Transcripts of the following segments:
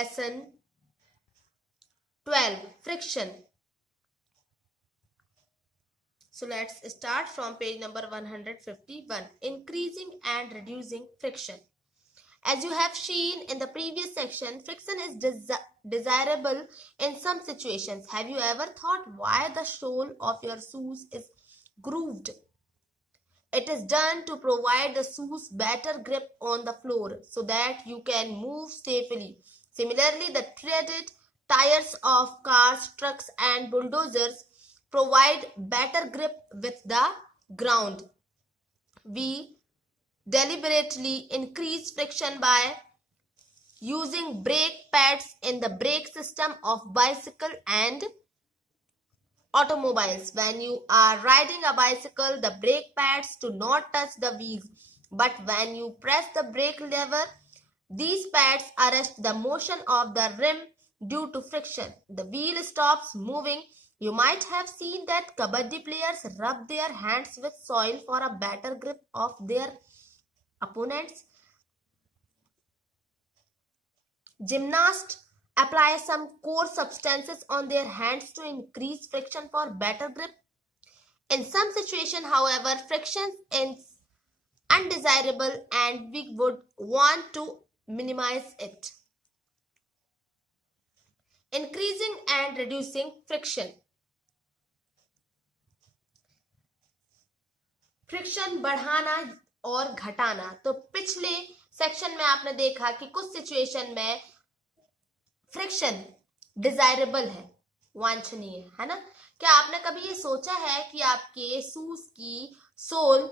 lesson 12, friction. So let's start from page number 151, increasing and reducing friction. As you have seen in the previous section, friction is desirable in some situations. Have you ever thought why the sole of your shoes is grooved? It is done to provide the shoes better grip on the floor so that you can move safely. Similarly, the treaded tires of cars, trucks and bulldozers provide better grip with the ground. We deliberately increase friction by using brake pads in the brake system of bicycle and automobiles. When you are riding a bicycle, the brake pads do not touch the wheels, but when you press the brake lever, these pads arrest the motion of the rim due to friction. The wheel stops moving. You might have seen that kabaddi players rub their hands with soil for a better grip of their opponents. Gymnasts apply some coarse substances on their hands to increase friction for better grip. In some situations, however, friction is undesirable and we would want to minimize it. Increasing and reducing friction. Friction बढ़ाना और घटाना. तो पिछले section में आपने देखा कि कुछ सिचुएशन में फ्रिक्शन डिजायरेबल है, वांछनीय है ना. क्या आपने कभी ये सोचा है कि आपके शूज की सोल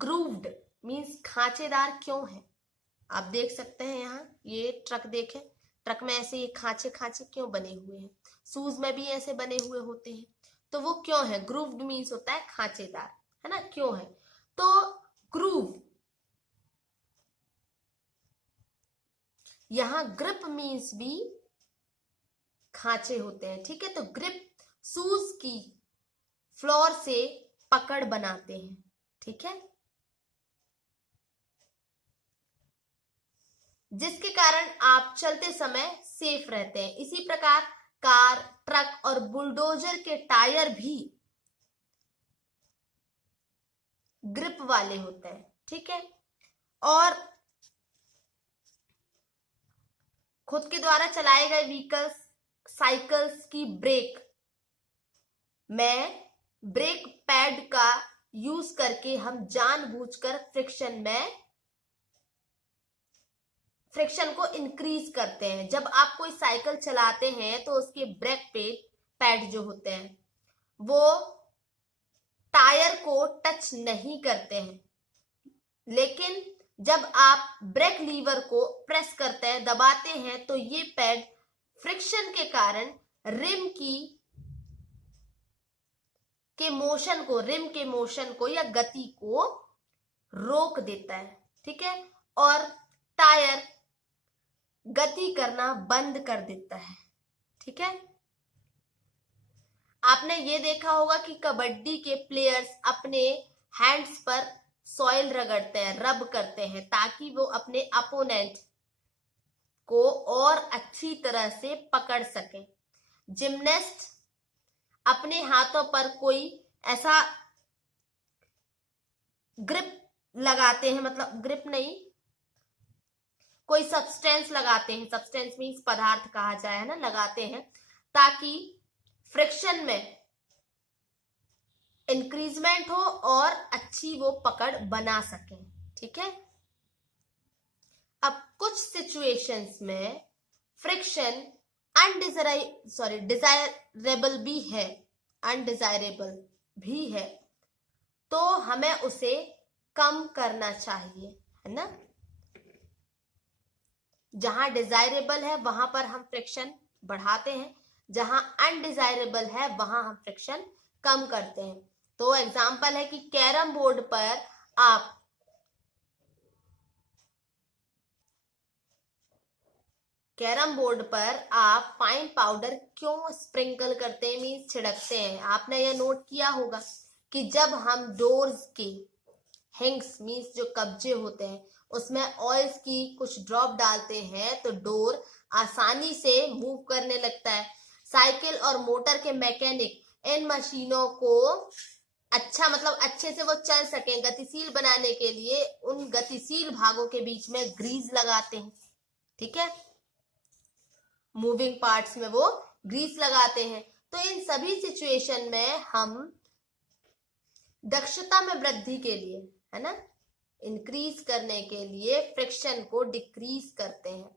ग्रूव्ड मींस खांचेदार क्यों है? आप देख सकते हैं यहाँ ये ट्रक देखें, ट्रक में ऐसे ये खांचे खांचे क्यों बने हुए हैं? शूज में भी ऐसे बने हुए होते हैं, तो वो क्यों है? ग्रूव्ड मींस होता है खांचेदार, है ना. क्यों है? तो ग्रूव, यहां ग्रिप मींस भी खांचे होते हैं, ठीक है. तो ग्रिप शूज की फ्लोर से पकड़ बनाते हैं, ठीक है, जिसके कारण आप चलते समय सेफ रहते हैं. इसी प्रकार कार, ट्रक और बुलडोजर के टायर भी ग्रिप वाले होते हैं, ठीक है. और खुद के द्वारा चलाए गए व्हीकल्स, साइकिल्स की ब्रेक में ब्रेक पैड का यूज करके हम जानबूझकर फ्रिक्शन को इंक्रीज करते हैं. जब आप कोई साइकिल चलाते हैं तो उसके ब्रेक पैड जो होते हैं वो टायर को टच नहीं करते हैं, लेकिन जब आप ब्रेक लीवर को प्रेस करते हैं, दबाते हैं, तो ये पैड फ्रिक्शन के कारण रिम के मोशन को या गति को रोक देता है, ठीक है, और टायर गति करना बंद कर देता है, ठीक है. आपने ये देखा होगा कि कबड्डी के प्लेयर्स अपने हैंड्स पर सॉइल रगड़ते हैं, रब करते हैं, ताकि वो अपने अपोनेंट को और अच्छी तरह से पकड़ सकें. जिमनास्ट अपने हाथों पर कोई ऐसा ग्रिप लगाते हैं, मतलब ग्रिप नहीं, कोई सब्सटेंस लगाते हैं, सब्सटेंस मींस पदार्थ कहा जाए, है ना, लगाते हैं ताकि फ्रिक्शन में इंक्रीजमेंट हो और अच्छी वो पकड़ बना सके, ठीक है. अब कुछ सिचुएशंस में फ्रिक्शन डिजायरेबल भी है, तो हमें उसे कम करना चाहिए, है ना. जहां डिजायरेबल है वहां पर हम फ्रिक्शन बढ़ाते हैं, जहां अनडिजायरेबल है वहां हम फ्रिक्शन कम करते हैं. तो एग्जांपल है कि कैरम बोर्ड पर आप फाइन पाउडर क्यों स्प्रिंकल करते हैं, मींस छिड़कते हैं? आपने यह नोट किया होगा कि जब हम डोर्स के हिंग्स मींस जो कब्जे होते हैं उसमें ऑयल्स की कुछ ड्रॉप डालते हैं तो डोर आसानी से मूव करने लगता है। साइकिल और मोटर के मैकेनिक इन मशीनों को अच्छा मतलब अच्छे से वो चल सके गतिशील बनाने के लिए उन गतिशील भागों के बीच में ग्रीस लगाते हैं। ठीक है, मूविंग पार्ट्स में वो ग्रीस लगाते हैं। तो इन सभी सिचुएशन में हम दक्षता में वृद्धि के लिए, है ना, इंक्रीज करने के लिए फ्रिक्शन को डिक्रीज करते हैं।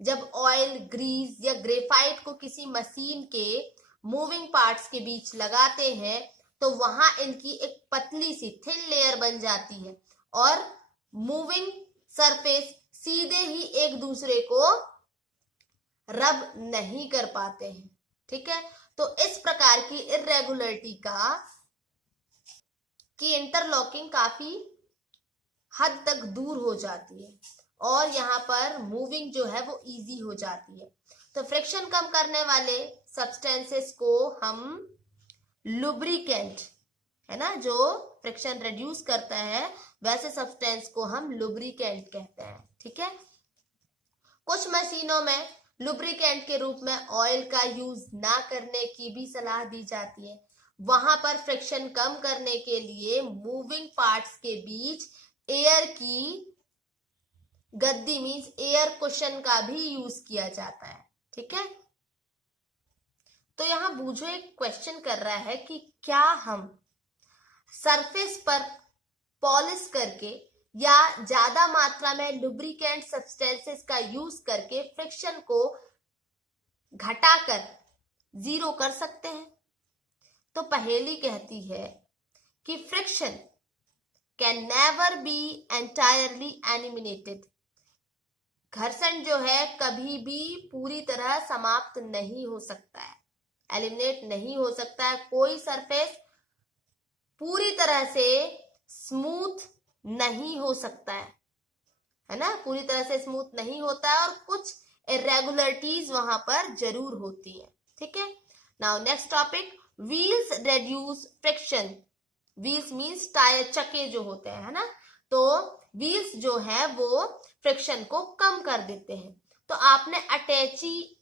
जब ऑयल, ग्रीस या ग्रेफाइट को किसी मशीन के मूविंग पार्ट्स के बीच लगाते हैं तो वहां इनकी एक पतली सी थिन लेयर बन जाती है और मूविंग सरफेस सीधे ही एक दूसरे को रब नहीं कर पाते हैं। ठीक है, तो इस प्रकार की इरेगुलरिटी की इंटरलॉकिंग काफी हद तक दूर हो जाती है और यहाँ पर मूविंग जो है वो इजी हो जाती है। तो फ्रिक्शन कम करने वाले सब्सटेंसेस को हम लुब्रिकेंट, है ना, जो फ्रिक्शन रिड्यूस करता है वैसे सब्सटेंस को हम लुब्रिकेंट कहते हैं। ठीक है, कुछ मशीनों में लुब्रिकेंट के रूप में ऑयल का यूज ना करने की भी सलाह दी जाती है। वहां पर फ्रिक्शन कम करने के लिए मूविंग पार्ट्स के बीच एयर की गद्दी मीन्स एयर कुशन का भी यूज किया जाता है। ठीक है, तो यहां बूझो एक क्वेश्चन कर रहा है कि क्या हम सरफेस पर पॉलिश करके या ज्यादा मात्रा में लुब्रिकेंट सब्सटेंसेस का यूज करके फ्रिक्शन को घटाकर जीरो कर सकते हैं? तो पहेली कहती है कि friction can never be entirely eliminated. घर्षण जो है कभी भी पूरी तरह समाप्त नहीं हो सकता है, एलिमिनेट नहीं हो सकता है। कोई सरफेस पूरी तरह से स्मूथ नहीं हो सकता है ना, पूरी तरह से स्मूथ नहीं होता है और कुछ इरेगुलरिटीज वहां पर जरूर होती है। ठीक है, now next topic, wheels reduce friction. Wheels means tyre, चक्के जो होते हैं, है ना, तो व्हील्स जो है वो फ्रिक्शन को कम कर देते हैं। तो आपने अटैची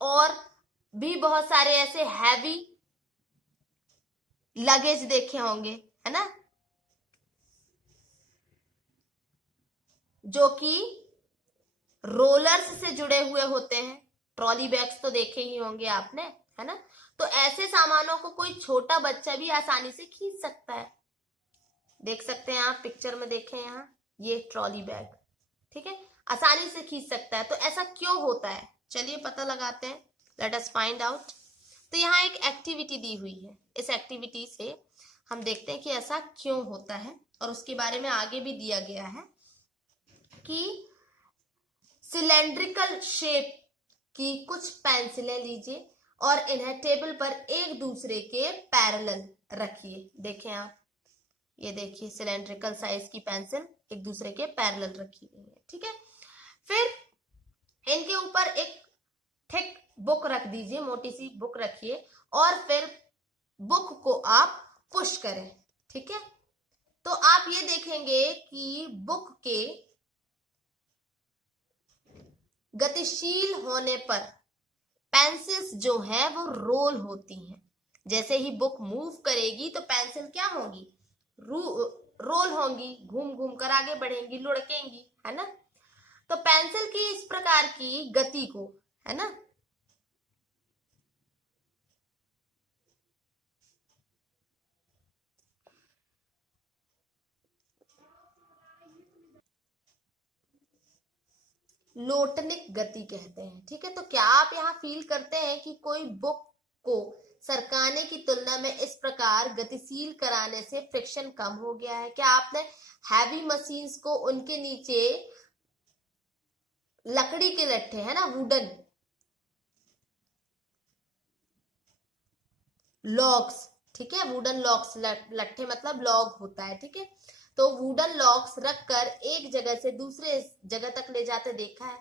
और भी बहुत सारे ऐसे हैवी लगेज देखे होंगे, है ना, जो कि रोलर्स से जुड़े हुए होते हैं। ट्रॉली बैग्स तो देखे ही होंगे आपने, है ना। तो ऐसे सामानों को कोई छोटा बच्चा भी आसानी से खींच सकता है। देख सकते हैं आप पिक्चर में, देखें यहाँ ये ट्रॉली बैग, ठीक है, आसानी से खींच सकता है। तो ऐसा क्यों होता है, चलिए पता लगाते हैं, लेट अस फाइंड आउट। तो यहाँ एक एक्टिविटी दी हुई है, इस एक्टिविटी से हम देखते हैं कि ऐसा क्यों होता है और उसके बारे में आगे भी दिया गया है कि सिलेंड्रिकल शेप की कुछ पेंसिलें लीजिए और इन्हें टेबल पर एक दूसरे के पैरेलल रखिए। देखें आप, ये देखिए सिलेंड्रिकल साइज की पेंसिल एक दूसरे के पैरेलल रखी हुई है। ठीक है, फिर इनके ऊपर एक थिक बुक रख दीजिए, मोटी सी बुक रखिए और फिर बुक को आप पुश करें। ठीक है, तो आप ये देखेंगे कि बुक के गतिशील होने पर पेंसिल्स जो है वो रोल होती हैं। जैसे ही बुक मूव करेगी तो पेंसिल क्या होंगी, रोल होंगी, घूम घूम कर आगे बढ़ेंगी, लुढ़केंगी, है ना। तो पेंसिल की इस प्रकार की गति को, है ना, लोटनिक गति कहते हैं। ठीक है, तो क्या आप यहाँ फील करते हैं कि कोई बुक को सरकाने की तुलना में इस प्रकार गतिशील कराने से फ्रिक्शन कम हो गया है? क्या आपने हैवी मशीन्स को उनके नीचे लकड़ी के लट्ठे, है ना, वुडन लॉग्स, ठीक है, वुडन लॉग्स, लट्ठे मतलब लॉग होता है, ठीक है, तो वुडन लॉग्स रखकर एक जगह से दूसरे जगह तक ले जाते देखा है?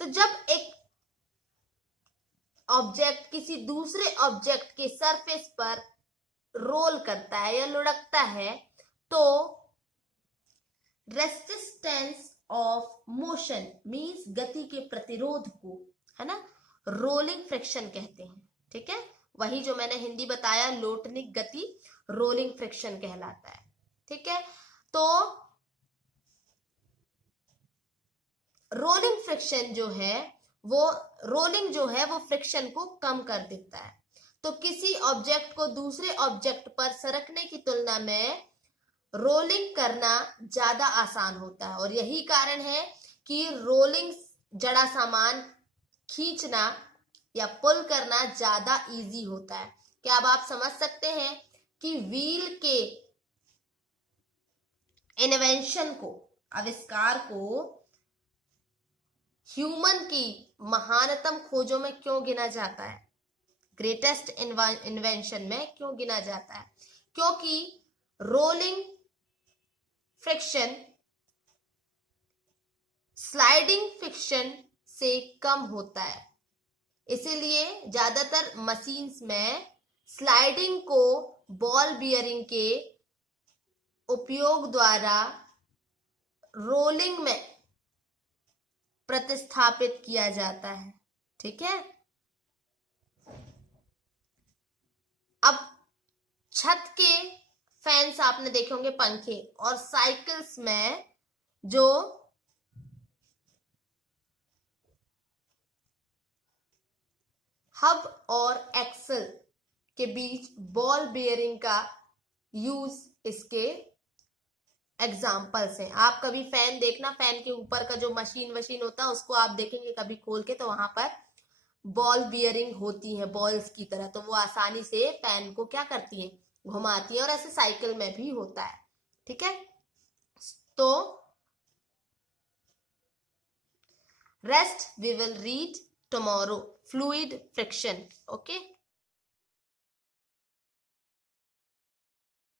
तो जब एक ऑब्जेक्ट किसी दूसरे ऑब्जेक्ट के सरफेस पर रोल करता है या लुढ़कता है तो रेसिस्टेंस ऑफ मोशन मींस गति के प्रतिरोध को, है ना, रोलिंग फ्रिक्शन कहते हैं। ठीक है, वही जो मैंने हिंदी बताया लोटनिक गति रोलिंग फ्रिक्शन कहलाता है। ठीक है, तो रोलिंग फ्रिक्शन जो है वो फ्रिक्शन को कम कर देता है। तो किसी ऑब्जेक्ट को दूसरे ऑब्जेक्ट पर सरकने की तुलना में रोलिंग करना ज्यादा आसान होता है, और यही कारण है कि रोलिंग जड़ा सामान खींचना या पुल करना ज्यादा इजी होता है। क्या अब आप समझ सकते हैं कि व्हील के इन्वेंशन को, आविष्कार को ह्यूमन की महानतम खोजों में क्यों गिना जाता है, ग्रेटेस्ट इन्वेंशन में क्यों गिना जाता है? क्योंकि रोलिंग फ्रिक्शन स्लाइडिंग फ्रिक्शन से कम होता है, इसीलिए ज्यादातर मशीन्स में स्लाइडिंग को बॉल बियरिंग के उपयोग द्वारा रोलिंग में प्रतिस्थापित किया जाता है। ठीक है, अब छत के फैंस आपने देखे होंगे, पंखे, और साइकिल्स में जो हब और एक्सल के बीच बॉल बेयरिंग का यूज इसके एग्जाम्पल्स हैं। आप कभी फैन देखना, फैन के ऊपर का जो मशीन होता है उसको आप देखेंगे कभी खोल के, तो वहां पर बॉल बियरिंग होती है बॉल्स की तरह, तो वो आसानी से फैन को क्या करती है, घुमाती है, और ऐसे साइकिल में भी होता है। ठीक है, तो rest we will read tomorrow, fluid friction. Okay.